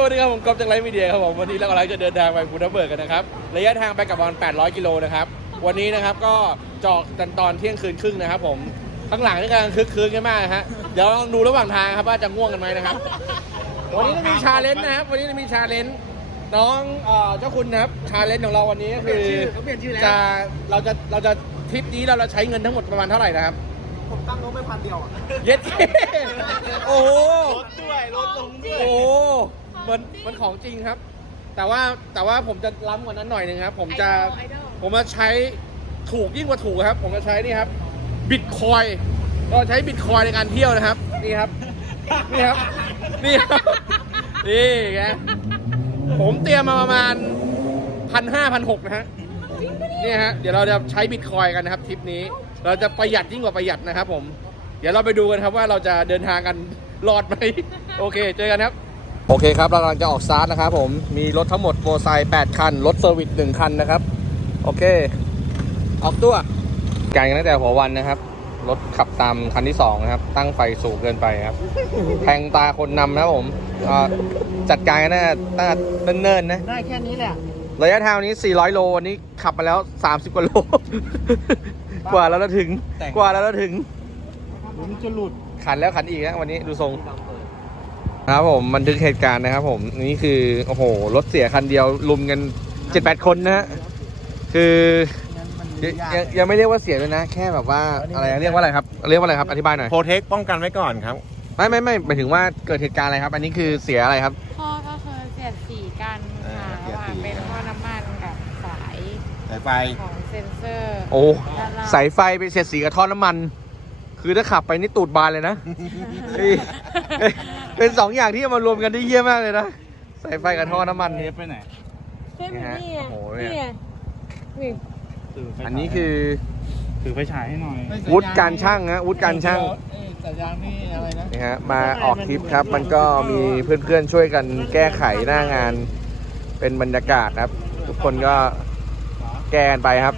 สวัสดีครับผมกอฟจากไลฟ์มีเดียครับผมวันนี้เรากำลังจะเดินทางไปภูทับเบิกกันนะครับระยะทางไปกับประมาณ800 กิโลนะครับวันนี้นะครับก็จอกกันตอนเที่ยงคืนครึ่งนะครับ ผมข้างหลังนี่กำลังคึกคืนกันมากนะฮะเดี๋ยวลองดูระหว่างทางครับว่าจะง่วงกันไหมนะครับ วันนี้จะมีชาเลนจ์นะครับวันนี้จะมีชาเลนจ์น้องเอ่อเจ้าคุณนะครับชาเลนจ์ของเราวันนี้ก็คือเขาเปลี่ยนชื่อแล้วจะเราจะเราจะทริปนี้เราเราใช้เงินทั้งหมดประมาณเท่าไหร่นะครับผมตั้งงบไปพันเดียวอะเย็ดโอ้โหรถด้วยรถลงด้วยโอ้ มันมันของจริงครับ แต่ว่าแต่ว่าผมจะล้ำกว่านั้นหน่อยหนึงครับ ผมจะไอดอล ผมมาใช้ถูกยิ่งกว่าถูกครับ ผมจะใช้นี่ครับบิตคอยก็ใช้บิตคอยในการเที่ยวนะครับ นี่ครับ นี่ครับ นี่ครับ นี่ไงผมเตรียมมาประมาณพันห้าพันหกนะฮะนี่ฮะ เดี๋ยวเราจะใช้บิตคอยกันนะครับทริปนี้ เราจะประหยัดยิ่งกว่าประหยัดนะครับผม เดี๋ยวเราไปดูกันครับว่าเราจะเดินทางกันรอดไหม โอเค เจอกันครับ โอเคครับเรากำลังจะออกสตาร์ทนะครับผมมีรถทั้งหมดโมอไซค์8คัน รถเซอร์วิส1คันนะครับ โอเค ออกตัวการกันตั้งแต่หัววันนะครับ รถขับตามคันที่2นะครับ ตั้งไฟสูงเกินไปครับ แทงตาคนนำนะครับผมอ่าจัดการกันตั้งแต่ตั้งแต่เนิ่นๆนะ ได้แค่นี้แหละระยะทางวันนี้ 400 โลวันนี้ขับมาแล้ว 30 กว่าโล กว่าแล้วเราถึง กว่าแล้วเราถึง ผมจะหลุด ขันแล้วขันอีกนะวันนี้ดูทรง ครับผมบันทึกเหตุการณ์นะครับผมนี่คือโอ้โหรถเสียคันเดียวลุมกันเจ็ดแปดคนนะฮะคือยังยังยังไม่เรียกว่าเสียเลยนะ แค่แบบว่าอะไรนะเรียกว่าอะไรครับเรียกว่าอะไรครับอธิบายหน่อยโปรเทคป้องกันไว้ก่อนครับ ไม่ไม่ไม่หมายถึงว่าเกิดเหตุการณ์อะไรครับ อันนี้คือเสียอะไรครับ พ่อก็เคยเสียดสีกันค่ะเออระหว่างเสียดสีเป็นท่อน้ำมันกับสายสายไฟ ของเซ็นเซอร์โอ้ด้านล่างสายไฟไปเสียดสีกับท่อน้ำมัน คือถ้าขับไปนี่ตูดบานเลยนะเฮ้ยเฮ้ย เป็นสองอย่างที่เอามารวมกันได้เยี่ยมมากเลยนะสายไฟกับท่อน้ำมันเทปไปไหนเส้นนี่ฮะนี่ไงโอ้โหนี่ไงนี่อันนี้คือถือไฟฉายให้หน่อย วุฒิการช่างฮะวุฒิการช่างสัญญาณนี่อะไรนะ นี่ฮะมาออกทริปครับ มันก็มีเพื่อนๆช่วยกันแก้ไขหน้างาน เป็นบรรยากาศครับ ทุกคนก็แก้กันไปครับ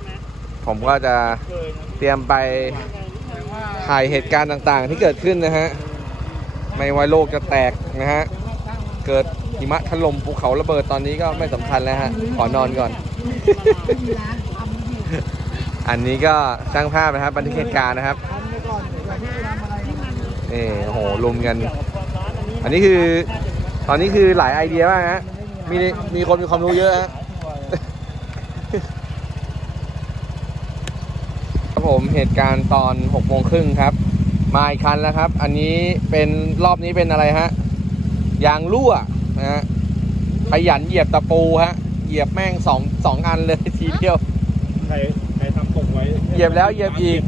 ผมก็จะเตรียมไปถ่ายเหตุการณ์ต่างๆ ที่เกิดขึ้นนะฮะ ไม่ว่าโลกจะแตกนะฮะ เกิดหิมะถล่มภูเขาระเบิดตอนนี้ก็ไม่สำคัญแล้วฮะ ขอนอนก่อน อันนี้ก็ช่างภาพนะครับบันทึกเหตุการณ์นะครับนี่โอ้โหลุมกัน อันนี้คือ ตอนนี้คือหลายไอเดียมากฮะมีมีคนมีความรู้เยอะฮะครับผมเหตุการณ์ตอน6โมงครึ่งครับ มาอีกคันแล้วครับ อันนี้เป็นรอบนี้เป็นอะไรฮะ ยางรั่วนะฮะ ขยันเหยียบตะปูฮะ เหยียบแม่งสองสองอันเลยทีเดียว ใครใครทำตกไว้เหยียบแล้วเหยียบอีก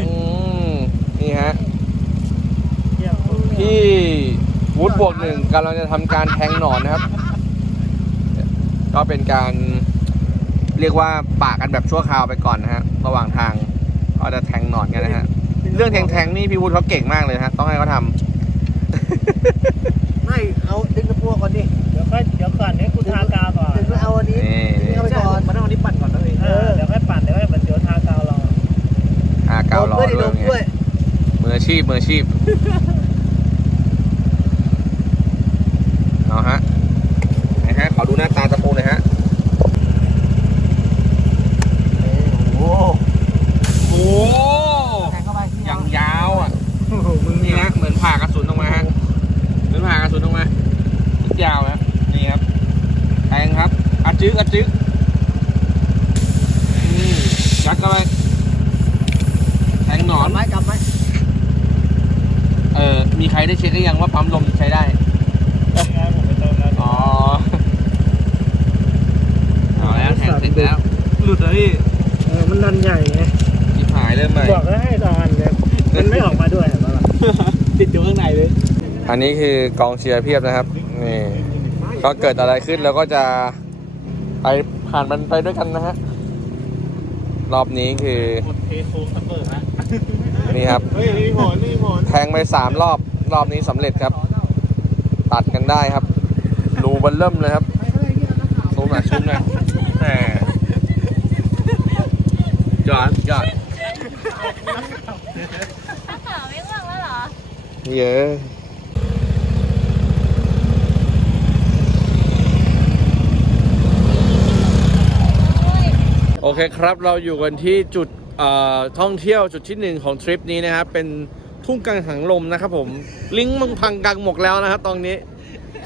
อืมนี่ฮะที่วุฒบวกหนึ่งกำลังจะทำการแทงหนอนนะครับ ก็เป็นการเรียกว่าปะกันแบบชั่วคราวไปก่อนนะฮะ ระหว่างทางก็จะแทงหนอนกันนะฮะ เรื่องแทงแทงๆนี่พี่วุฒิเขาเก่งมากเลยนะฮะต้องให้เขาทไม่เอาดึงตะพัวก่อนดิเดี๋ยวค่อยเดี๋ยวก่อนให้กูทากาวก่อนดึงแล้วเอาอันนี้ำนี่ดึงเอาไปก่อนมันเอาอันนี้ปั่นก่อนนะเองเออเดี๋ยวค่อยปั่นเดี๋ยวค่อยปั่นเดี๋ยวทากาวรออากาวรอด้วยดิด้ลวยมไงด้วยมืออาชีพมืออาชีพเอาฮะไหนฮะขอดูหน้าตาตะปูหน่อยฮะ โอ้ โอ้ แทงเข้าไป ยังยาวอะ มึง นี่ฮะเหมือนผ่ากระสุนออกมาฮะเหมือนผ่ากระสุนออกมาลูกยาวฮะนี่ครับแทงครับอัดจึ๊กอัดจึ๊กอืมยัดเข้าไปแทงหนอน กำไม้กำไม้ เออมีใครได้เช็คหรือยังว่าปั๊มลมใช้ได้ งานผมไปเติมแล้ว อ๋อเอาแล้วแทงเสร็จแล้ว หลุดเลยพี่เออมันดันใหญ่ไง ที่หายเริ่มใหม่ บอกแล้วให้ตอนเนี่ยมันไม่ออกมาด้วยเห็นปะล่ะ ติดอยู่ข้างในเลย อั นนี้คือกองเชียร์เพียบนะครับนี่ก็เกิดอะไรขึ้นแล้วก็จะไปผ่านมันไปด้วยกันนะฮะรอบนี้คือหมดเทโค้งสเปิดนะนี่ครับเฮ้ยนี่หมอนนี่หมอนแทงไปสามรอบรอบนี้สำเร็จครับ ตัดกันได้ครับรูเบันเริ่มเลยครับซูมหน่อยซูมหน่อยแหมยอดยอดถ้าขาวไม่ว่างแล้วเหรอเยอะ เคครับ เราอยู่กันที่จุดเอ่อท่องเที่ยวจุดที่หนึ่งของทริปนี้นะครับ เป็นทุ่งกังหันลมนะครับผม ลิงก์มึงพังกังหมกแล้วนะครับตอนนี้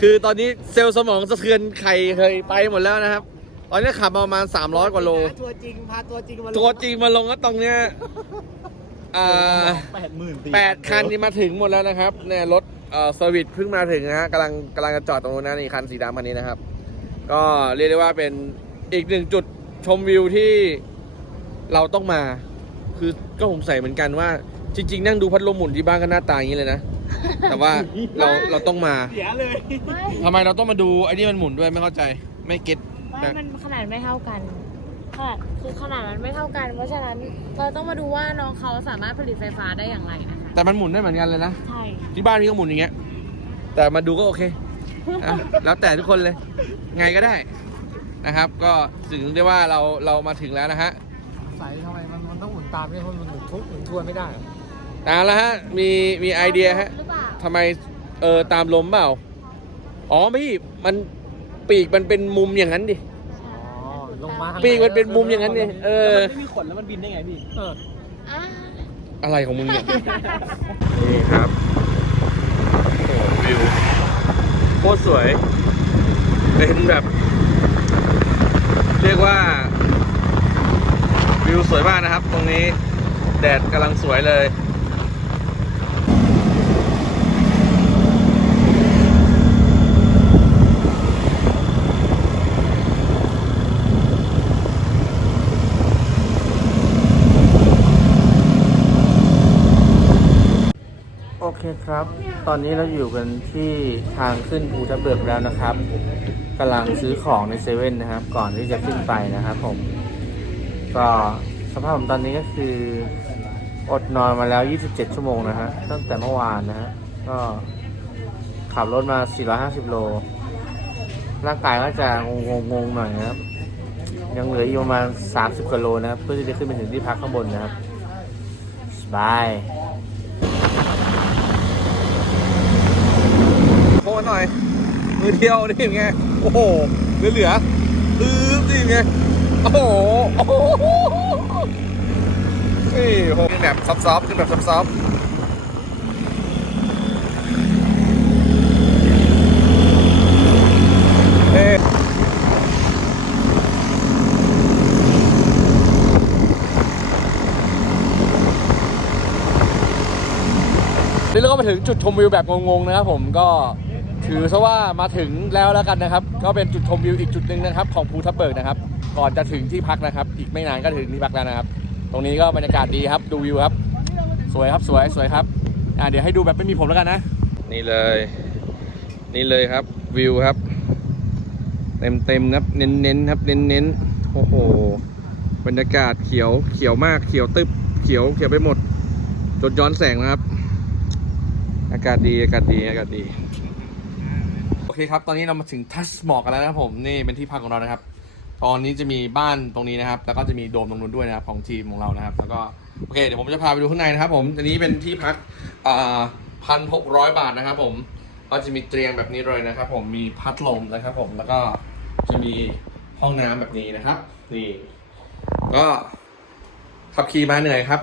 คือตอนนี้เซลล์สมองสะเทือนไข่เคยไปหมดแล้วนะครับ ตอนนี้ขับมาประมาณ 300 กว่าโล ตัวจริงพาตัวจริงมาลงตัวจริงมาลงก็ตรงเนี้ยอ่าแปดหมื่นแปดคันนี่มาถึงหมดแล้วนะครับเนี่ยรถเอ่อเซอร์วิสเพิ่งมาถึงนะฮะกำลังกำลังจะจอดตรงนู้นนะนี่คันสีดำคันนี้นะครับ ก็เรียกได้ว่าเป็นอีกหนึ่งจุด ชมวิวที่เราต้องมา คือก็สงสัยเหมือนกันว่า จริง ๆ นั่งดูพัดลมหมุนที่บ้านก็หน้าตาอย่างนี้เลยนะ แต่ว่าเราเราต้องมาเสียเลย ไม่ทำไมเราต้องมาดูไอ้นี่มันหมุนด้วยไม่เข้าใจไม่เก็ต ไม่มันขนาดไม่เท่ากันขนาดคือขนาดมันไม่เท่ากัน เพราะฉะนั้นเราต้องมาดูว่าน้องเขาสามารถผลิตไฟฟ้าได้อย่างไรนะคะ แต่มันหมุนได้เหมือนกันเลยนะ ใช่ ที่บ้านพี่ก็หมุนอย่างเงี้ย แต่มาดูก็โอเคอะแล้วแต่ทุกคนเลย ไงก็ได้ นะครับ ก็ถึงได้ว่าเราเรามาถึงแล้วนะฮะใส่ทำไมมันมันต้องหมุนตามเนี่ยเพราะมันหมุนทุกหมุนทวนไม่ได้เหรอตามแล้วฮะมีมีไอเดียฮะหรือเปล่าทำไมเออตามลมเปล่าอ๋อพี่มันปีกมันเป็นมุมอย่างนั้นดิ อ๋อลงมาข้างปีกมันเป็นมุมอย่างนั้นดิเออ มันไม่มีขนแล้วมันบินได้ไงพี่ เออ อะอะไรของมึงเนี่ย นี่ครับ โอ้วิวโคตรสวย เป็นแบบเรียก ว่า วิวสวยมากนะครับ ตรงนี้แดดกำลังสวยเลย โอเครับ ตอนนี้เราอยู่กันที่ทางขึ้นภูทับเบิกแล้วนะครับกำลังซื้อของในเซเว่นนะครับ ก่อนที่จะขึ้นไปนะครับผม ก็สภาพผมตอนนี้ก็คือ อดนอนมาแล้ว 27 ชั่วโมงนะฮะ ตั้งแต่เมื่อวานนะฮะ ก็ขับรถมา 450 โล ร่างกายก็จะงงๆๆหน่อยนะครับ ยังเหลืออีกประมาณ 30กิโลนะครับ เพื่อที่จะขึ้นไปถึงที่พักข้างบนนะครับบาย โค้ หน่อย มือเที่ยวนี่ไง โอ้โห เหลือเหลือปื๊บนี่ไง โอ้โหโอ้โหนี่โหขึ้นแบบซอฟต์ๆขึ้นแบบซอฟต์ๆเอ๊ะนี่เราก็มาถึงจุดชมวิวแบบงงๆนะครับผมก็ ถือซะว่ามาถึงแล้วแล้วกันนะครับ ก็เป็นจุดชมวิวอีกจุดหนึ่งนะครับ ของภูทับเบิกนะครับ ก่อนจะถึงที่พักนะครับ อีกไม่นานก็ถึงที่พักแล้วนะครับ ตรงนี้ก็บรรยากาศดีครับดูวิวครับ สวยครับสวยสวยครับอ่าเดี๋ยวให้ดูแบบไม่มีผมแล้วกันนะ นี่เลย นี่เลยครับวิวครับ เต็มเต็มครับเน้นเน้นครับ เน้นเน้นโอ้โหบรรยากาศเขียวเขียวมากเขียวตึบเขียวเขียวไปหมดจนย้อนแสงนะครับ อากาศดีอากาศดีอากาศดี เคครับ ตอนนี้เรามาถึงทัชหมอกกันแล้วนะครับผมนี่เป็นที่พักของเรานะครับ ตอนนี้จะมีบ้านตรงนี้นะครับ แล้วก็จะมีโดมตรงนู้นด้วยนะครับของทีมของเรานะครับ แล้วก็โอเค เดี๋ยวผมจะพาไปดูข้างในนะครับผมอันนี้เป็นที่พักพันหกร้อยบาทนะครับ ผมก็จะมีเตียงแบบนี้เลยนะครับ ผมมีพัดลมนะครับ ผมแล้วก็จะมีห้องน้ำแบบนี้นะครับ นี่ ก็ขับขี่มาเหนื่อยครับ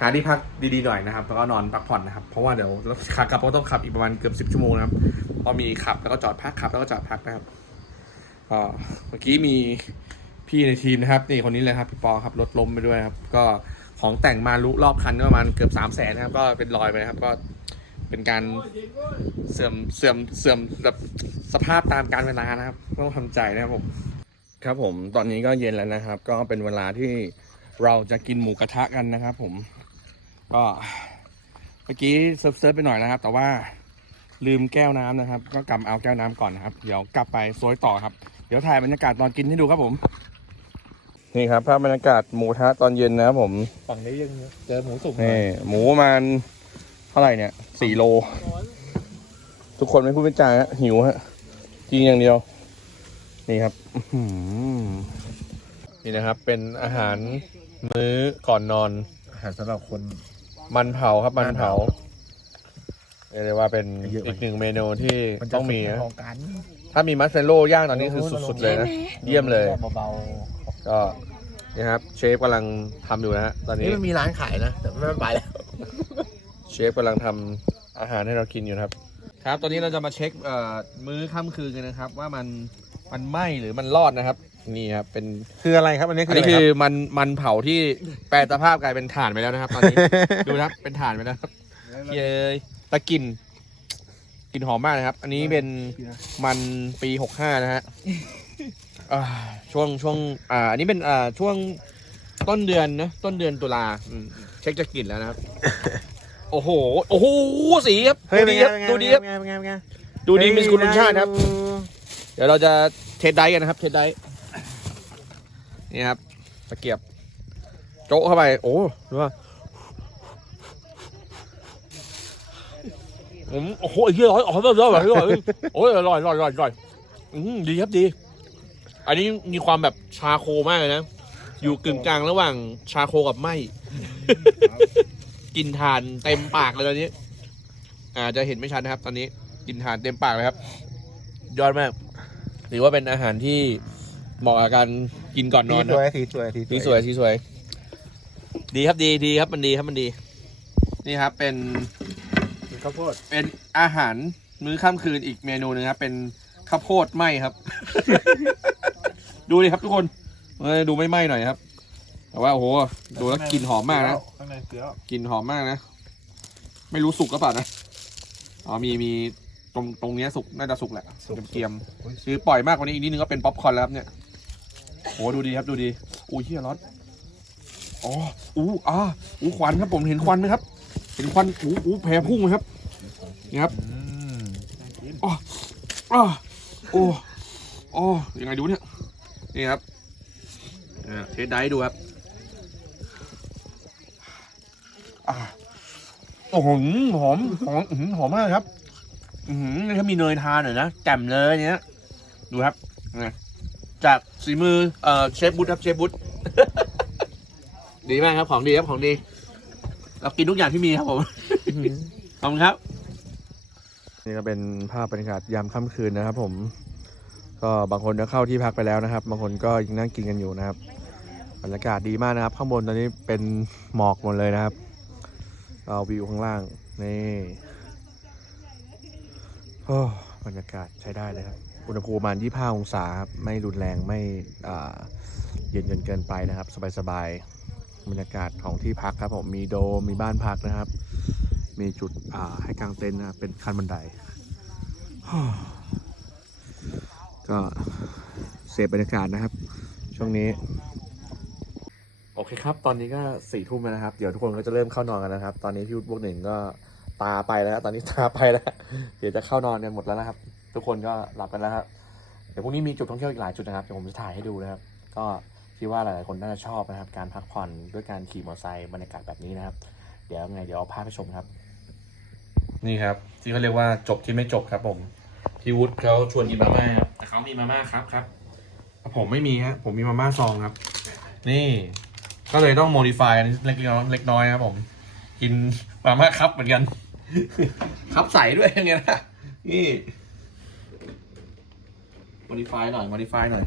หาที่พักดีๆหน่อยนะครับแล้วก็นอนพักผ่อนนะครับเพราะว่าเดี๋ยวขากลับก็ต้องขับอีกประมาณเกือบสิบชั่วโมงนะครับพราะมีขับแล้วก็จอดพักขับแล้วก็จอดพักนะครับก็เมื่อกี้มีพี่ในทีมนะครับนี่คนนี้เลยครับพี่ปอครับรถล้มไปด้วยครับ ก็ของแต่งมาลุรอบคันก็ประมาณเกือบสามแสนนะครับ ก็เป็นรอยไปนะครับ ก็เป็นการเสื่อมเสื่อมเสื่อมแบบสภาพตามการเวลานะครับต้องทำใจนะครับผมครับผมตอนนี้ก็เย็นแล้วนะครับ ก็เป็นเวลาที่เราจะกินหมูกระทะกันนะครับ ผม ก็เมื่อกี้เซิร์ฟเซิร์ฟไปหน่อยนะครับ แต่ว่าลืมแก้วน้ำนะครับ ก็กลับมาเอาแก้วน้ำก่อนนะครับ เดี๋ยวกลับไปโซยต่อครับ เดี๋ยวถ่ายบรรยากาศตอนกินให้ดูครับผม นี่ครับภาพบรรยากาศหมูกระทะตอนเย็นนะครับผม ฝั่งนี้ยังเจอหมูสุกนี่หมูประมาณเท่าไหร่เนี่ยสี่โล ทุกคนไม่พูดไม่จาฮะหิวฮะกินอย่างเดียว นี่ครับอื้อหือนี่นะครับ เป็นอาหารมื้อก่อนนอน อาหารสำหรับคน มันเผาครับมันเผาเรียกได้ว่าเป็นอีกหนึ่งเมนูที่ต้องมีนะของกันถ้ามีมัสเซโล่ย่างตอนนี้คือสุดๆเลยนะเยี่ยมเลย เบาก็นี่ครับเชฟกำลังทำอยู่นะฮะตอนนี้นี่มันมีร้านขายนะแต่ไม่ไปแล้วเชฟกำลังทำอาหารให้เรากินอยู่นะครับ ครับ ตอนนี้เราจะมาเช็คเอ่อมื้อค่ำคืนกันนะครับ ว่ามันมันไหมหรือมันรอดนะครับ นี่ครับเป็นคืออะไรครับอันนี้อัคืนอนี้อะไรคืคอรับมันมันเผาที่แปลสภาพกลายเป็นถ่านไปแล้วนะครับ ตอนนี้ ดูนะครับเป็นถ่านไปแล้วครับเย้ยแตะกลิ่นกลิ่นหอมมากนะครับ อันนี้เป็นมันปีหกห้านะฮะอ่าช่วงช่วงอ่าอันนี้เป็นอ่าช่วงต้นเดือนนะต้นเดือนตุลาอืมเช็คจะกลิ่นแล้วนะครับ โอ้โหโอ้โหสีครับเฮ้ยดูเป็นดีไงครับเป็นไงดูดีครับเป็นไงเป็นไงเป็นไงดูดีมีคุณชาติครับเฮ้ยเดี๋ยวเราจะเทสไดฟ์กันนะครับ เทสไดฟ์ นี่ครับตะเกียบ โจ๊ะเข้าไป โอ้ดูว่าผมโอ้โหไอ้เหี้ยร้อยอ๋อร้อยร้อยร้อยร้อยโอ้ยอร่อยอร่อยอร่อยอร่อยอืมดีครับดี อันนี้มีความแบบชาโคมากเลยนะ อยู่กึ่งกลางระหว่างชาโคกับไหมกินทานเต็มปากเลยตอนนี้ อ่าจะเห็นไม่ชัดนะครับ ตอนนี้ กินทานเต็มปากเลยครับ ยอดมาก ถือว่าเป็นอาหารที่ เหมาะกับการกินก่อนนสีอนสนะวยสีสวยสีสวยสีสวย ดีครับดีดีครับมันดีครับมันดี นี่ครับเป็น ข้าวโพดเป็นอาหารมื้อค่ำคืนอีกเมนูหนึงครับ เป็นข้าวโพดไหมครับ ดูดิครับทุกคนเออดูไม่ไหมหน่อยครับ แต่ว่าโอ้โหดูแล้วกลิ่นหอมมากนะข้างในเสือกลิ่นหอมมากนะ ไม่รู้สุกหรือเปล่านะอ๋อมีมีตรงตรงเนี้ยสุกน่าจะสุกแหละเกรียมๆคือปล่อยมากกว่านี้อีกนิดนึงก็เป็นป๊อปคอร์นแล้วครับเนี่ย โหดูดีครับดูดีอุ้ยเฮียร้อนอ๋ออู้อ่าอู้ควันครับผมเห็นควันไหมครับ เห็นควันอู้อู้แผ่พุ่งไหมครับนี่ครับอืมอ้าโอ้โอ้ยังไงดูเนี่ยนี่ครับอ่าเทสไดฟ์ดูครับอ่าโอ้โหหอมหอมอื้อหือหอมมากครับ อือหือนี่ถ้ามีเนยทานหน่อยนะแจ่มเลยเนี้ยดูครับนะ จากสีมือเอ่อเชฟบุ๊ครับเชฟบุ๊ ดีมากครับของดีครับของดี เรากินทุกอย่างที่มีครับผมขอบคุณครับ นี่ก็เป็นภาพบรรยากาศยามค่ำคืนนะครับ ผม ก็บางคนก็เข้าที่พักไปแล้วนะครับ บางคนก็ยังนั่งกินกันอยู่นะครับบรรยากาศดีมากนะครับ ข้างบนตอนนี้เป็นหมอกหมดเลยนะครับเราวิวข้างล่างนี่โอ้บรรยากาศใช้ได้เลยครับ อุณหภูมิประมาณ 25 องศาครับไม่รุนแรงไม่เย็นจนเกินไปนะครับ สบายๆบรรยากาศของที่พักครับผมมีโดมมีบ้านพักนะครับ มีจุดให้กางเต็นท์นะเป็นขั้นบันได ก็เสพบรรยากาศนะครับ ช่วงนี้ โอเคครับ ตอนนี้ก็สี่ทุ่มแล้วนะครับ เดี๋ยวทุกคนก็จะเริ่มเข้านอนกันนะครับ ตอนนี้พี่วุฒิบวกหนึ่งก็ตาไปแล้ว ตอนนี้ตาไปแล้ว เดี๋ยวจะเข้านอนกันหมดแล้วนะครับ ทุกคนก็หลับกันแล้วครับเดี๋ยวพรุ่งนี้มีจุดท่องเที่ยวอีกหลายจุดนะครับเดี๋ยวผมจะถ่ายให้ดูนะครับ ก็คิดว่าหลายๆคนน่าจะชอบนะครับ การพักผ่อนด้วยการขี่มอเตอร์ไซค์บรรยากาศแบบนี้นะครับ เดี๋ยวไงเดี๋ยวเอาภาพไปชมครับ นี่ครับ ที่เขาเรียกว่าจบที่ไม่จบครับ ผมพี่วุฒิเขาชวนกินมาม่าแต่เขามีมาม่าครับครับผมไม่มีฮะผมมีมาม่าซองครับ นี่ก็เลยต้องโมดิฟายเล็กน้อยเล็กน้อยครับผม กินมาม่าครับเหมือนกัน ครับใส่ด้วยอย่างเงี้ยนะนี่ โมดิฟายหน่อยโมดิฟายหน่อย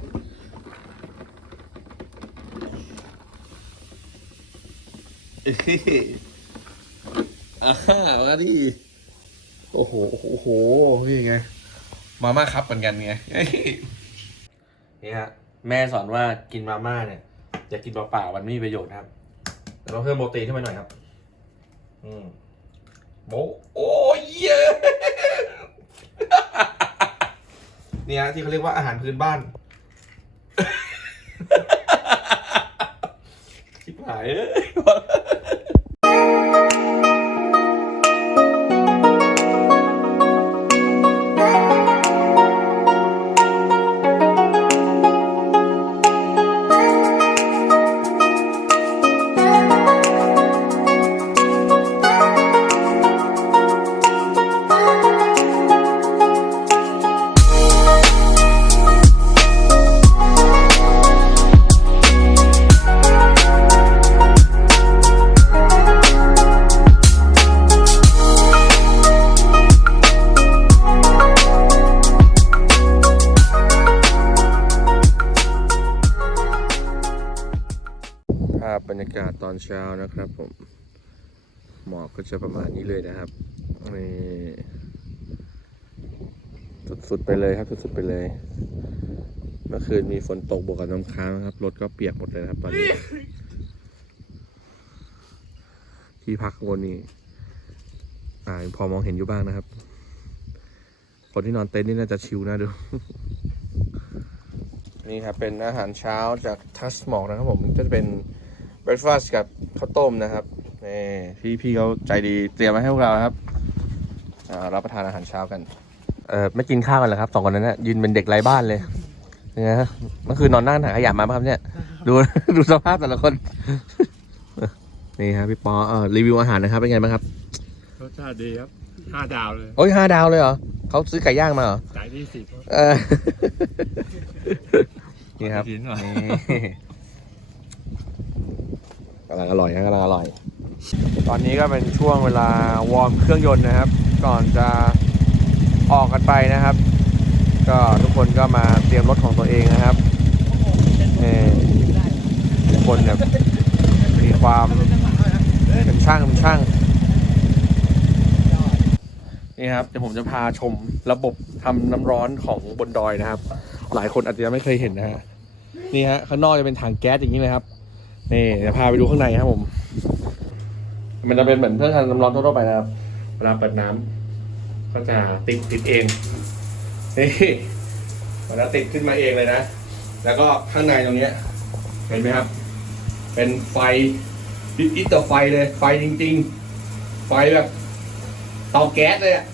อ่ามาดิโอ้โห โอ้โห นี่ไง มาม่าครับเหมือนกันไง นี่ฮะ แม่สอนว่ากินมาม่าเนี่ย อย่ากินเปล่าๆมันไม่มีประโยชน์นะครับแต่ต้องเพิ่มโปรตีนขึ้นมาหน่อยครับ อืมโบโอ้ยเย้ เนี่ยที่เขาเรียกว่าอาหารพื้นบ้านชิบหายเอ้ยากาศตอนเช้านะครับผม หมอกก็จะประมาณนี้เลยนะครับนี่สุดๆไปเลยครับสุดๆไปเลย เมื่อคืนมีฝนตกบวกกับน้ำค้างครับรถก็เปียกหมดเลยครับตอนนี้ ที่พักบนนี่อ่าพอมองเห็นอยู่บ้างนะครับ คนที่นอนเต็นท์นี่น่าจะชิลนะดูนี่ครับเป็นอาหารเช้าจากทัสมอกนะครับผมก็จะเป็น เบร a ฟาสต์กับข้าวต้มนะครับนี่พี่พี่เขาใจดีเตรียมมาให้พวกเราครับอ่ารับประทานอาหารเช้ากัน เออไม่กินข้าวกันเหรอครับสองคนนั้นนะยืนเป็นเด็กไร้บ้านเลยยังไงฮะเมื่อคืนนอนนั่งถังขยะมาปะครับเนี่ยดู ดูสภาพแต่ละคน นี่ครับพี่ปอเออรีวิวอาหารนะครับเป็นไงบ้างครับรสชาติดีครับห้าดาวเลยโอ้ยห้าดาวเลยเหรอเขาซื้อไก่ย่างมาเหรอจ่ายที่สิบเออ นี่ครับชิ้นหน่อยนี่กำลังอร่อยนะกำลังอร่อย ตอนนี้ก็เป็นช่วงเวลาวอร์มเครื่องยนต์นะครับ ก่อนจะออกกันไปนะครับ ก็ทุกคนก็มาเตรียมรถของตัวเองนะครับนี่ทุกคนเนี่ยมีความเป็นช่างเป็นช่างนี่ครับเดี๋ยวผมจะพาชมระบบทำน้ำร้อนของบนดอยนะครับ หลายคนอาจจะไม่เคยเห็นนะฮะนี่ฮะข้างนอกจะเป็นถังแก๊สอย่างนี้เลยครับ นี่เดี๋ยวพาไปดูข้างในครับผม มันจะเป็นเหมือนเครื่องทำน้ำร้อนทั่วๆไปนะครับ เวลาเปิดน้ำก็จะติดติดเอง นี่มันจะติดขึ้นมาเองเลยนะ แล้วก็ข้างในตรงเนี้ย เห็นไหมครับ เป็นไฟดิดอิดต่อไฟเลย ไฟจริง ๆ ไฟแบบเตาแก๊สเลยอะ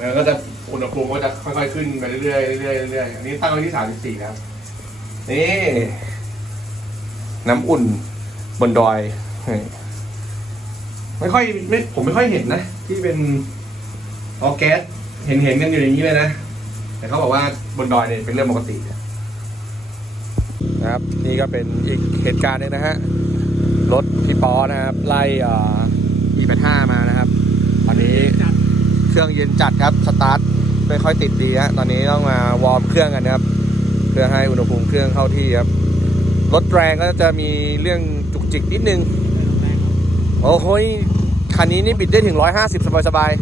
แล้วก็จะอุณหภูมิก็จะค่อยๆขึ้นไปเรื่อยๆเรื่อยๆเรื่อยๆอันนี้ตั้งไว้ที่สามสิบสี่ครับ นี่ น้ำอุ่น บนดอยนี่ไม่ค่อยไม่ผมไม่ค่อยเห็นนะ ที่เป็นออแก๊สเห็นเห็นกันอยู่อย่างนี้เลยนะ แต่เขาบอกว่าบนดอยเนี่ยเป็นเรื่องปกตินะครับ นี่ก็เป็นอีกเหตุการณ์หนึงนะฮะ รถพี่ปอนะครับ ไล่เอ่อ285มานะครับ ตอนนี้เครื่องเย็นจัดครับสตาร์ทไม่ค่อยติดดีฮะตอนนี้ต้องมาวอร์มเครื่องกันนะครับ เพื่อให้อุณหภูมิเครื่องเข้าที่ครับ รถแรงก็จะมีเรื่องจุกจิกนิดนึง โอ้โหยคันนี้นี่บิดได้ถึง 150 สบายๆ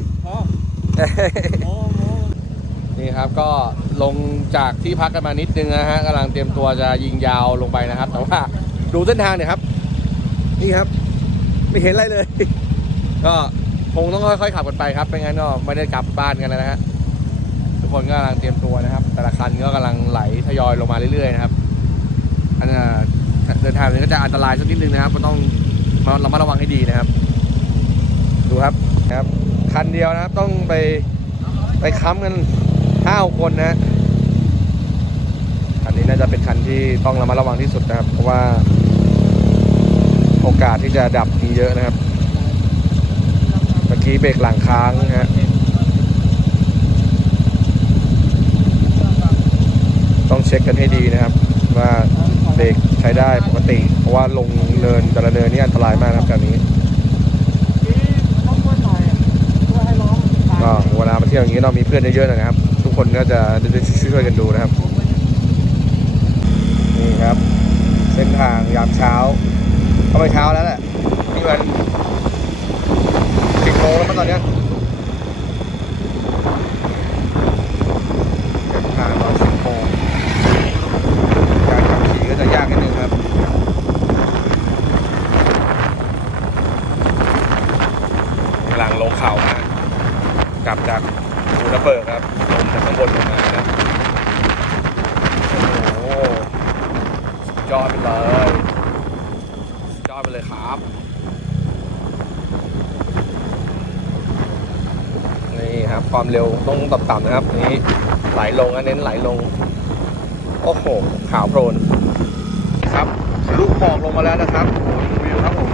นี่ครับก็ลงจากที่พักกันมานิดนึงนะฮะกำลังเตรียมตัวจะยิงยาวลงไปนะครับ แต่ว่าดูเส้นทางเนี่ยครับ นี่ครับ ไม่เห็นอะไรเลย ก็คงต้องค่อยๆขับกันไปครับไม่งั้นก็ไม่ได้กลับบ้านกันแล้วนะฮะทุกคนก็กำลังเตรียมตัวนะครับ แต่ละคันก็กำลังไหลทยอยลงมาเรื่อยๆนะครับอันน่ะ เดินทางนี้ก็จะอันตรายสักนิดนึงนะครับก็ต้องมาระมัดระวังให้ดีนะครับ ดูครับครับคันเดียวนะครับต้องไปไปค้ำกันห้าคนนะฮะคันนี้น่าจะเป็นคันที่ต้องระมัดระวังที่สุดนะครับ เพราะว่าโอกาสที่จะดับมีเยอะนะครับเมื่อกี้เบรกหลังค้างนะฮะต้องเช็คกันให้ดีนะครับ ว่าเบรกใช้ได้ปกติ เพราะว่าลงเนินแต่ละเนินนี่อันตรายมากนะครับการนี้ก็เวลามาเที่ยวอย่างนี้เรามีเพื่อนเยอะๆนะครับ ทุกคนก็จะได้ช่วยกันดูนะครับนี่ครับ เส้นทางยามเช้าก็ไปเช้าแล้วแหละนี่มันสิบโมงแล้วมั้งตอนเนี้ยเส้นทางตอนสิบโมงการขับขี่ก็จะ ยากนิดนึงครับกำลังลงเขามากลับจากภูทับเบิกครับลงจากข้างบนลงมานะโอ้โหยอดไปเลยยอดไปเลยครับนี่ครับความเร็วต้องต่ำๆนะครับนี้ไหลลงอันเน้นไหลลง โอ้โห ขาวโพลน ขอบลงมาแล้วนะครับวิวครับผม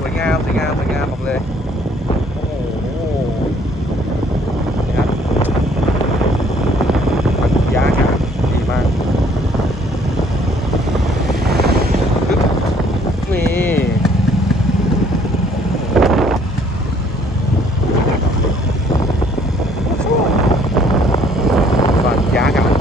สวยงามสวยงามสวยงามบอกเลย โอ้โห นี่ครับบรรยากาศดีมากปึ๊บนี่บรรยากาศ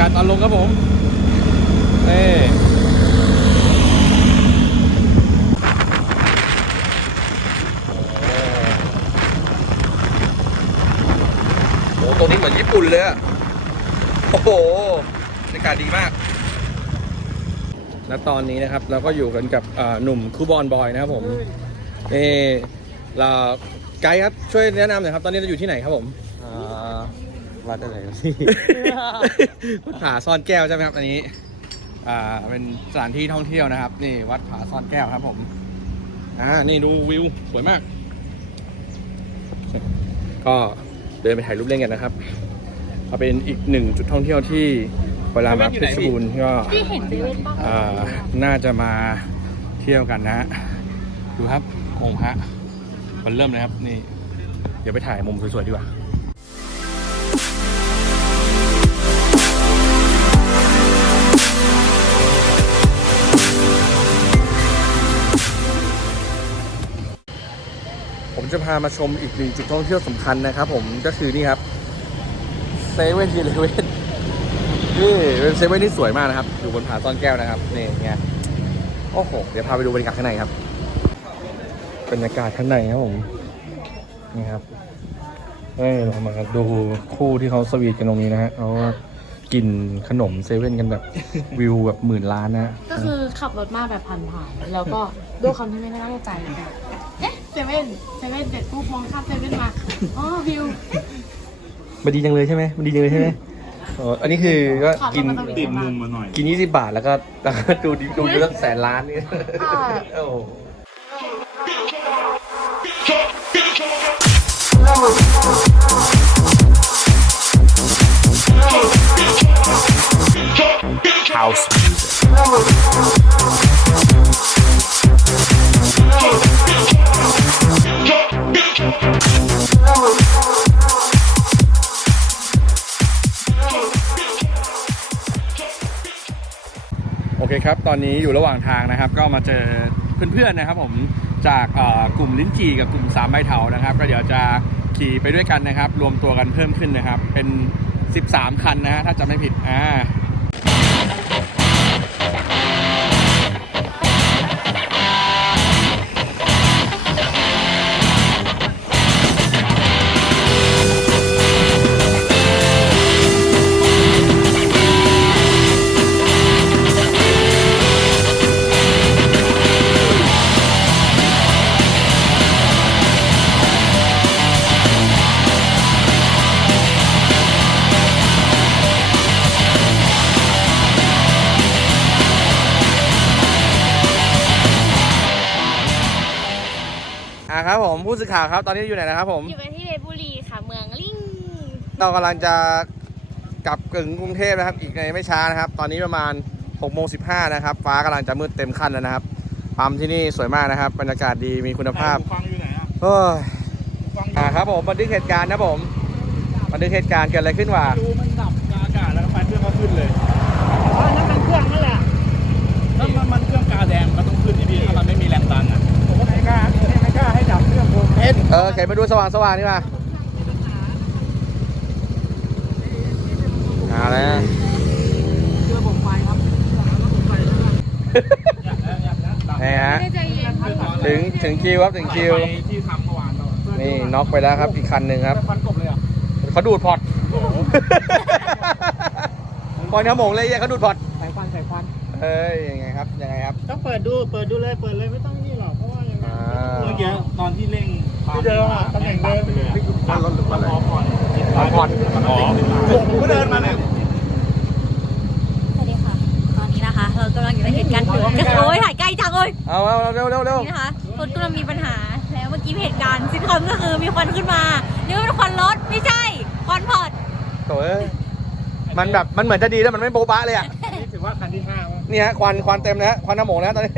ครับผมนี่โอ้โหตัวนี้เหมือนญี่ปุ่นเลยอะโอ้โหบรรยากาศดีมาก และตอนนี้นะครับเราก็อยู่กันกับอ่าหนุ่มคูบอลบอยนะครับผมนี่เราไกด์ครับช่วยแนะนำหน่อยครับ ตอนนี้เราอยู่ที่ไหนครับผมอ่า วัดอะไรพี่ วัดผาซ่อนแก้วใช่ไหมครับ อันนี้ อ่า เป็นสถานที่ท่องเที่ยวนะครับ นี่วัดผาซ่อนแก้วครับ ผม อ่า นี่ดูวิวสวยมาก ก็เดินไปถ่ายรูปเล่นกันนะครับเอาเป็นอีกหนึ่งจุดท่องเที่ยวที่เวลามาเพชรบูรณ์ก็ที่เห็นเซเว่นป่ะอ่าน่าจะมาเที่ยวกันนะฮะดูครับองค์พระมันเริ่มเลยครับ นี่ เดี๋ยวไปถ่ายมุมสวยๆดีกว่า จะพามาชมอีกหนึ่งจุดท่องเที่ยวสำคัญนะครับ ผมก็คือนี่ครับเซเว่นทีเลเว่นนี่เป็นเซเว่นที่สวยมากนะครับ อยู่บนผาซ่อนแก้วนะครับนี่ไงโอ้โหเดี๋ยวพาไปดูบรรยากาศข้างในครับบรรยากาศข้างในครับผมนี่ครับเฮ้ยเรามาดูคู่ที่เขาสวีทกันตรงนี้นะฮะเขากินขนมเซเว่นกันแบบวิวแบบหมื่นล้านนะฮะก็คือขับรถมาแบบผ่านๆแล้วก็ด้วยความที่ไม่ได้ตั้งใจ เอ๊ะเซเว่นเซเว่นเสร็จปุ๊บมองข้ามเซเว่นมาอ๋อวิวมันดีจังเลยใช่ไหมมันดีจังเลยใช่ไหมอ๋ออันนี้คือก็กินขับรถมาตรงนี้ติดมุมมาหน่อย กิน20บาทแล้วก็แล้วก็ดูดิดูเรื่องแสนล้านนี่ค่ะโอ้โห ตอนนี้อยู่ระหว่างทางนะครับ ก็มาเจอเพื่อนๆนะครับ ผมจากกลุ่มลิ้นจี่กับกลุ่มสามใบเถานะครับ ก็เดี๋ยวจะขี่ไปด้วยกันนะครับ รวมตัวกันเพิ่มขึ้นนะครับ เป็น 13 คันนะฮะถ้าจะไม่ผิดอ่า สื่อข่าวครับ ตอนนี้อยู่ไหนนะครับผม อยู่กันที่เพชรบุรีค่ะ เมืองลิงเรากำลังจะกลับถึงกรุงเทพนะครับ อีกในไม่ช้านะครับ ตอนนี้ประมาณ6โมง15นะครับ ฟ้ากำลังจะมืดเต็มขั้นแล้วนะครับ ปั๊มที่นี่สวยมากนะครับ บรรยากาศดีมีคุณภาพฟังอยู่ไหนอะเฮ้ยอ่าครับผมบันทึกเหตุการณ์นะผมบันทึกเหตุการณ์เกิดอะไรขึ้นวะดูมันดับกลางอากาศแล้วก็ไฟเครื่องก็ขึ้นเลย นเออเข็นมาดูสว่างสว่างนี่มาเอาแล้วเชื่อผมไฟครับนี่ฮะไม่ได้ใจเย็นค่ะถึงถึงคิวครับถึงคิวไฟที่ทำเมื่อวานเรานี่น็อกไปแล้วครับอีกคันหนึ่งครับควันกบเลยอะเขาดูดพอร์ตพอน้ำหมงเลยเขาดูดพอร์ตสายควันสายควันเอ้ยยังไงครับยังไงครับต้องเปิดดูเปิดดูเลยเปิดเลยไม่ต้องนี่หรอกเพราะว่ายังไงอ่าเมื่อกี้ตอนที่เร่ง ที่เดิมอะตำแหน่งเดิมไปเลยอบ้านรถหรือว่าอะไรขอผ่อนขอผ่อนอ๋อผมก็เดินมาเนี่ยสวัสดีค่ะ ตอนนี้นะคะ เรากำลังอยู่ในเหตุการณ์เกิดก็คือโอ้ยถ่ายใกล้จังเลยเอาเอาเร็วเร็วเร็วนี่นะคะรถกำลังมีปัญหา แล้วเมื่อกี้เหตุการณ์ซิทคอมก็คือมีควันขึ้นมานึกว่าเป็นควันรถไม่ใช่ควันพอดโถ่เอ้ยมันแบบมันเหมือนจะดีแล้วมันไม่โบ๊ะบะเลยอะนี่ถือว่าคันที่ห้าวนี่ฮะควันควันเต็มเลยฮะควันน้ำหมงนะฮะตอนนี้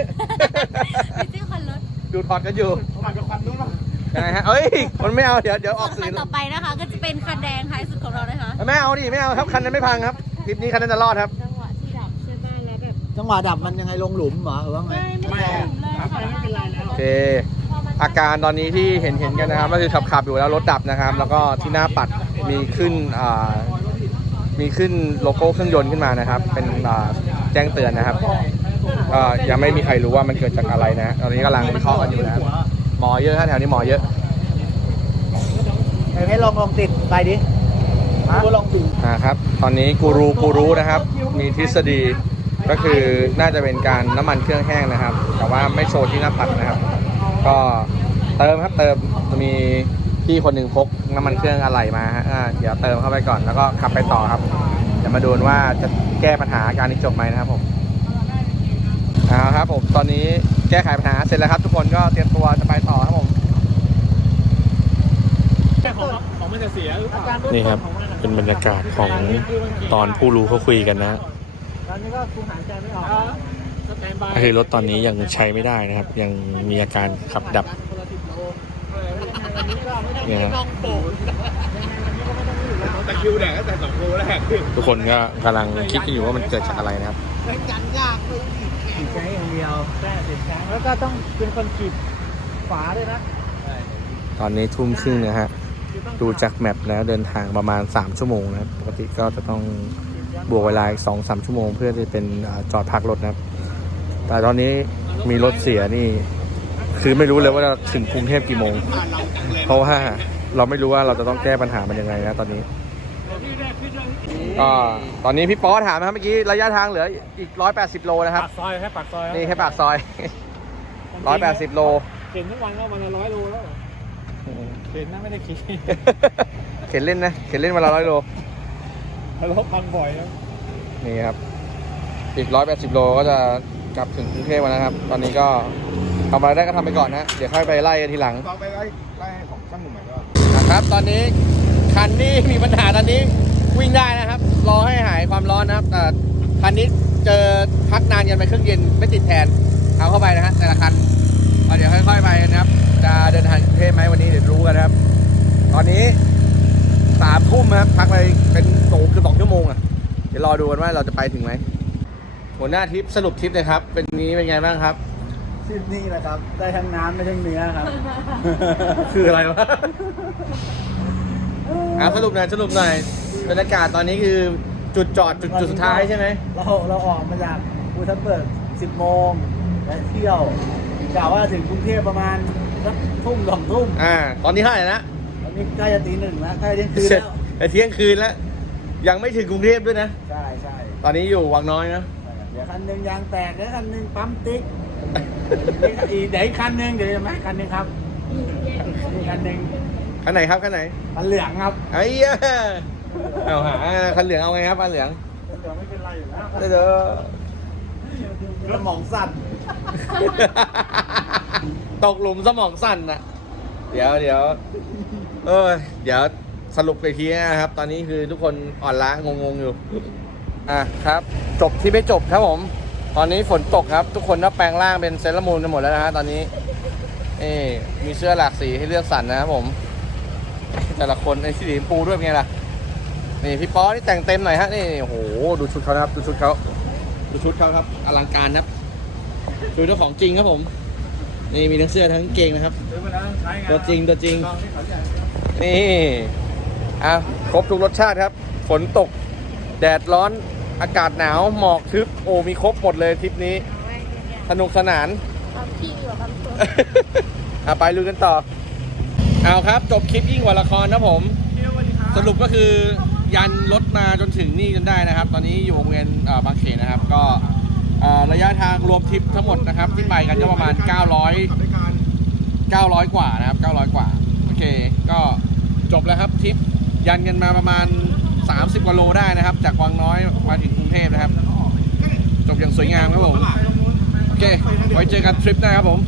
ไม่ใช่ควันรถดูดพอร์ตกันอยู่ผมอาจจะควันนู้นหรอ ยังไงฮะเอ้ย มันไม่เอา เดี๋ยวเดี๋ยวออกคัสื่นอต่อไปนะคะ ก็จะเป็นคันแดงท้ายสุดของเรานะคะ ไม่เอาดิไม่เอาครับ คันนั้นไม่พังครับ คลิปนี้คันนั้นจะรอดครับ จังหวะที่ดับใช่ป่ะแล้วแบบจังหวะดับมันยังไงลงหลุมเหรอหรือว่าไง ไม่ไม่ถึงเลยค่ะไม่เป็นไรแล้วโอเค อาการตอนนี้ที่เห็นเห็นกันนะครับ ก็คือขับขับอยู่แล้วรถดับนะครับ แล้วก็ที่หน้าปัดมีขึ้นอ่ามีขึ้นโลโก้เครื่องยนต์ขึ้นมานะครับ เป็นอ่าแจ้งเตือนนะครับก็ยังไม่มีใครรู้ว่ามันเกิดจากอะไรนะ ตอนนี้กำลังวิเคราะห์กันอยู่นะครับ หมอเยอะฮะแถวนี้หมอเยอะไอ้ให้ลองลองติดไปดิกูลองติดอ่าครับ ตอนนี้กูรูกูรู้นะครับ มีทฤษฎีก็คือน่าจะเป็นการน้ำมันเครื่องแห้งนะครับ แต่ว่าไม่โชว์ที่หน้าปัดนะครับ ก็เติมครับเติมมีพี่คนหนึ่งพกน้ำมันเครื่องอะไหล่มาฮะอ่าเดี๋ยวเติมเข้าไปก่อนแล้วก็ขับไปต่อครับเดี๋ยวมาดูกันว่าจะแก้ปัญหาการนี้จบไหมนะครับผม เอาครับผมตอนนี้แก้ไขปัญหาเสร็จแล้วครับ ทุกคนก็เตรียมตัวจะไปต่อครับผมแค่ของของมันจะเสียหรือเปล่านี่ครับ เป็นบรรยากาศของตอนผู้รู้เขาคุยกันนะตอนนี้ก็กูหายใจไม่ออกสแตนบายก็คือรถตอนนี้ยังใช้ไม่ได้นะครับ ยังมีอาการขับดับเนี่ยฮะตะคิวแดกตั้งแต่สองโลแรกทุกคนก็กำลังคิดกันอยู่ว่ามันเกิดจากอะไรนะครับติด ใช้อย่างเดียวแค่ติดแข้งแล้วก็ต้องเป็นคนขีดฝาด้วยนะตอนนี้ทุ่มครึ่งนะฮะ ดูจากแมปแล้วเดินทางประมาณ 3 ชั่วโมงนะครับ ปกติก็จะต้องบวกเวลาอีกสองสามชั่วโมง เพื่อที่เป็นอจอดพักรถนะครับ แต่ตอนนี้มีรถเสียนี่ คือไม่รู้เลยว่าจะถึงกรุงเทพกี่โมง เพราะว่าเราไม่รู้ว่าเราจะต้องแก้ปัญหามันยังไงนะตอนนี้ ก็ตอนนี้พี่ป๊อถามนะครับเมื่อกี้ระยะทางเหลืออีก 180 โลนะครับ ปากซอยแค่ปากซอยนี่แค่ปากซอย 180 โลเห็นทุกวันก็วันละร้อยโลแล้วเห็นนะไม่ได้คิดเข็นเล่นนะ เข็นเล่นวันละร้อยโลทะเลาะพังบ่อยนะนี่ครับอีก 180 โลก็จะกลับถึงกรุงเทพแล้วนะครับ ตอนนี้ก็ทำอะไรได้ก็ทำไปก่อนนะ เดี๋ยวค่อยไปไล่กันทีหลัง ต่อไปไล่ไล่ของช่างหนุ่มใหม่ก็ นะครับ ตอนนี้คันนี้มีปัญหาตอนนี้ วิ่งได้นะครับ รอให้หายความร้อนนะครับแต่คันนี้เจอพักนานกันไปเครื่องเย็นไม่ติดแทนเอาเข้าไปนะฮะแต่ละคันก็เดี๋ยวค่อยๆไปนะครับ จะเดินทางกรุงเทพไหมวันนี้เดี๋ยวรู้กันนะครับ ตอนนี้สามทุ่มนะครับพักไปเป็นโตเกือบสองชั่วโมงอะเดี๋ยวรอดูกันว่าเราจะไปถึงไหมหัวหน้าทริปสรุปทริปเลยครับ เป็นนี้เป็นไงบ้างครับซิดนี่แหละครับ ได้ทั้งน้ำได้ทั้งเนื้อครับ คืออะไรวะอะสรุปหน่อยสรุปหน่อย บรรยากาศตอนนี้คือจุดจอดจุดจุดสุดท้ายใช่ไหมเราเราออกมาจากภูทับเบิก10 โมงและเที่ยวกะว่าถึงกรุงเทพประมาณสักทุ่มสองทุ่มอ่า ตอนนี้เท่าไหร่นะตอนนี้ใกล้จะตีหนึ่งแล้วใกล้จะเที่ยงคืนเสร็จแล้วแต่เที่ยงคืนแล้วยังไม่ถึงกรุงเทพด้วยนะ ใช่ใช่ตอนนี้อยู่วังน้อยนะเดี๋ยวคันหนึ่งยางแตกเดี๋ยวคันหนึ่งปั๊มติ๊กอีกเดี๋ยวอีกคันหนึ่งเดี๋ยวจะมาคันหนึ่งครับอีกคันหนึ่งคันไหนครับคันไหนคันเหลืองครับไอ้ เหี้ยเอาหาคันเหลืองเอาไงครับคันเหลืองเหลืองไม่เป็นไรอยู่แล้วเด้อสมองสั่น ตกหลุมสมองสั่นนะเดี๋ยวเดี๋ยวเออเดี๋ยวสรุปไปทีนะครับ ตอนนี้คือทุกคนอ่อนล้างงงๆอยู่ อะครับ จบที่ไม่จบครับผม ตอนนี้ฝนตกครับ ทุกคนก็แปลงร่างเป็นเซเลอรามูนกันหมดแล้วนะฮะตอนนี้นี่มีเสื้อหลากสีให้เลือกสรรนะครับผม แต่ละคนไอ้สีชมพูด้วยเป็นไงล่ะ นี่พี่ป๊อนี่แต่งเต็มหน่อยฮะนี่โอ้โหดูชุดเขานะครับดูชุดเขาดูชุดเขาครับอลังการนะครับดูเจ้าของจริงครับผม นี่มีทั้งเสื้อทั้งกางเกงนะครับซื้อมาแล้วใช้งานตัวจริงตัวจริงลองที่เขาใหญ่นี่อะครบทุกรสชาติครับ ฝนตก แดดร้อนอากาศหนาวหมอกทึบโอ้มีครบหมดเลยทริปนี้ สนุกสนานความขี้ดีกว่าความสวยอะไปลุยกันต่อ เอาครับ จบคลิปยิ่งกว่าละครนะผม สรุปก็คือ ยันรถมาจนถึงนี่จนได้นะครับ ตอนนี้อยู่วงเวียนบางเขนนะครับ ก็ระยะทางรวมทริปทั้งหมดนะครับที่ไปกันก็ประมาณ 900ขับด้วยกัน900 กว่านะครับ 900 กว่า โอเค ก็จบแล้วครับทริปยันกันมาประมาณ 30กว่าโลได้นะครับ จากวังน้อยมาถึงกรุงเทพนะครับ จบอย่างสวยงามครับผม โอเค ไว้เจอกันทริปหน้าครับผม